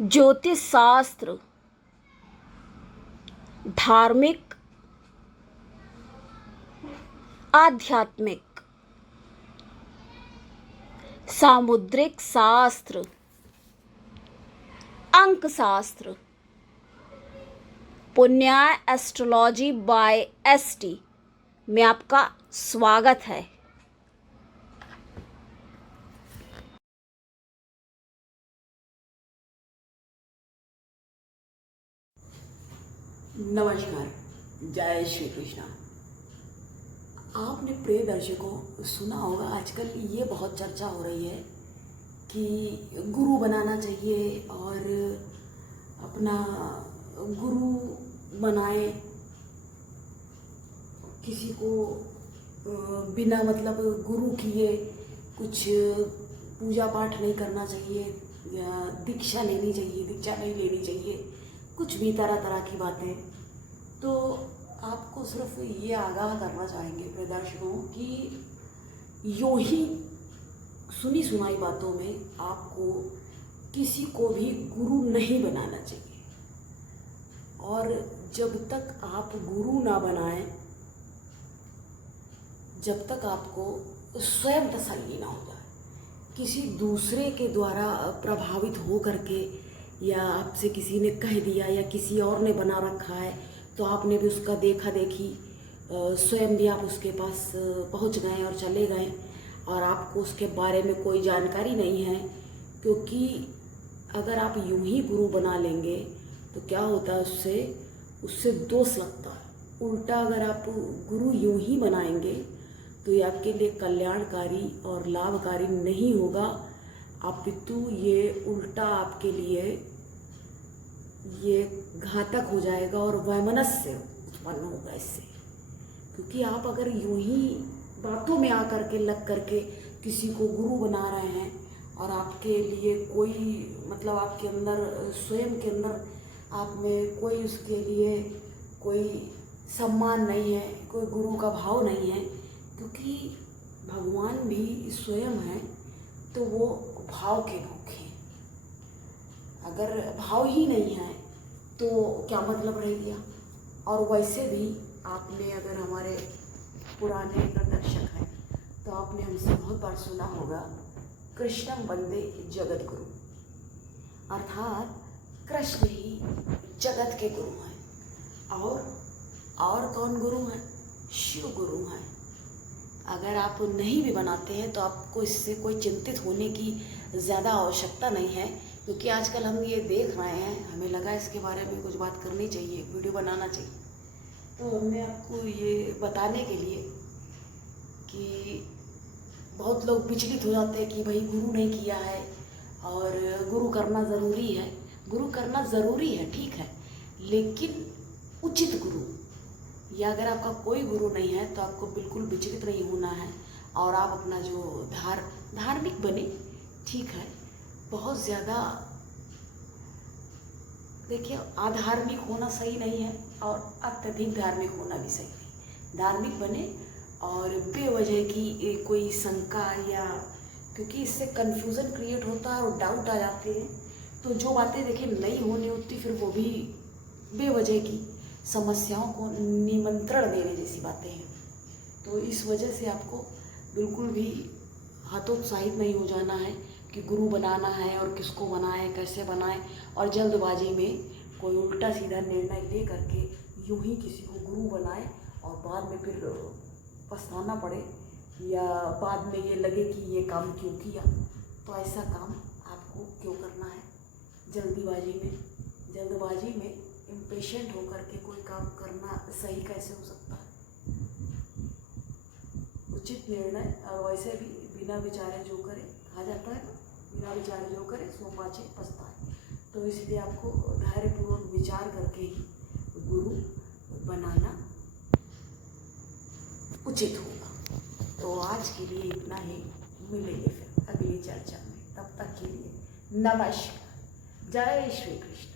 ज्योतिष शास्त्र, धार्मिक, आध्यात्मिक, सामुद्रिक शास्त्र, अंक शास्त्र, पुण्याय एस्ट्रोलॉजी बाय एसटी में आपका स्वागत है। नमस्कार, जय श्री कृष्णा। आपने प्रिय दर्शकों सुना होगा, आजकल ये बहुत चर्चा हो रही है कि गुरु बनाना चाहिए और अपना गुरु बनाए, किसी को बिना मतलब गुरु किए कुछ पूजा पाठ नहीं करना चाहिए या दीक्षा नहीं लेनी चाहिए, कुछ भी तरह तरह की बातें। तो आपको सिर्फ ये आगाह करना चाहेंगे प्रिय दर्शकों कि यूं ही सुनी सुनाई बातों में आपको किसी को भी गुरु नहीं बनाना चाहिए। और जब तक आप गुरु ना बनाएं, जब तक आपको स्वयं तसल्ली ना हो जाए, किसी दूसरे के द्वारा प्रभावित हो करके या आपसे किसी ने कह दिया या किसी और ने बना रखा है तो आपने भी उसका देखा देखी स्वयं भी आप उसके पास पहुंच गए और चले गए और आपको उसके बारे में कोई जानकारी नहीं है। क्योंकि अगर आप यूं ही गुरु बना लेंगे तो क्या होता है, उससे दोष लगता है। उल्टा अगर आप गुरु यूं ही बनाएंगे तो ये आपके लिए कल्याणकारी और लाभकारी नहीं होगा, अपितु ये उल्टा आपके लिए ये घातक हो जाएगा और वैमनस्य उत्पन्न होगा इससे। क्योंकि आप अगर यूं ही बातों में आकर के लग करके किसी को गुरु बना रहे हैं और आपके लिए कोई मतलब आपके अंदर स्वयं के अंदर आप में कोई उसके लिए कोई सम्मान नहीं है, कोई गुरु का भाव नहीं है, क्योंकि भगवान भी स्वयं है तो वो भाव के भूखे। अगर भाव ही नहीं है तो क्या मतलब रह गया। और वैसे भी आपने अगर हमारे पुराने दर्शक हैं तो आपने हमसे बहुत बार सुना होगा, कृष्णं वंदे जगत गुरु, अर्थात कृष्ण ही जगत के गुरु हैं। और कौन गुरु हैं? शिव गुरु हैं। अगर आप नहीं भी बनाते हैं तो आपको इससे कोई चिंतित होने की ज़्यादा आवश्यकता नहीं है, क्योंकि आजकल हम ये देख रहे हैं, हमें लगा इसके बारे में कुछ बात करनी चाहिए, वीडियो बनाना चाहिए। तो हमने आपको ये बताने के लिए कि बहुत लोग विचलित हो जाते हैं कि भाई गुरु नहीं किया है और गुरु करना ज़रूरी है। गुरु करना ज़रूरी है, ठीक है, लेकिन उचित गुरु, या अगर आपका कोई गुरु नहीं है तो आपको बिल्कुल विचलित नहीं होना है और आप अपना जो धार्मिक बने, ठीक है। बहुत ज़्यादा देखिए, अधार्मिक होना सही नहीं है और अत्यधिक धार्मिक होना भी सही नहीं। धार्मिक बने और बेवजह की कोई शंका या, क्योंकि इससे कन्फ्यूज़न क्रिएट होता है और डाउट आ जाते हैं, तो जो बातें देखिए नहीं होनी होती फिर वो भी बेवजह की समस्याओं को निमंत्रण देने जैसी बातें हैं। तो इस वजह से आपको बिल्कुल भी हतोत्साहित नहीं हो जाना है कि गुरु बनाना है और किसको बनाएं, कैसे बनाएं, और जल्दबाजी में कोई उल्टा सीधा निर्णय ले करके यूं ही किसी को गुरु बनाएं और बाद में फिर पछताना पड़े या बाद में ये लगे कि ये काम क्यों किया। तो ऐसा काम आपको क्यों करना है? जल्दबाजी में इम्पेशेंट होकर के कोई काम करना सही कैसे हो सकता है? उचित निर्णय, और वैसे भी बिना विचारे जो करे, कहा जाता है ना, बिना विचारे जो करे सो पाछे पछताए। तो इसलिए आपको धैर्यपूर्वक विचार करके ही गुरु बनाना उचित होगा। तो आज के लिए इतना ही, मिलेंगे फिर अगली चर्चा में। तब तक के लिए नमस्कार, जय श्री कृष्ण।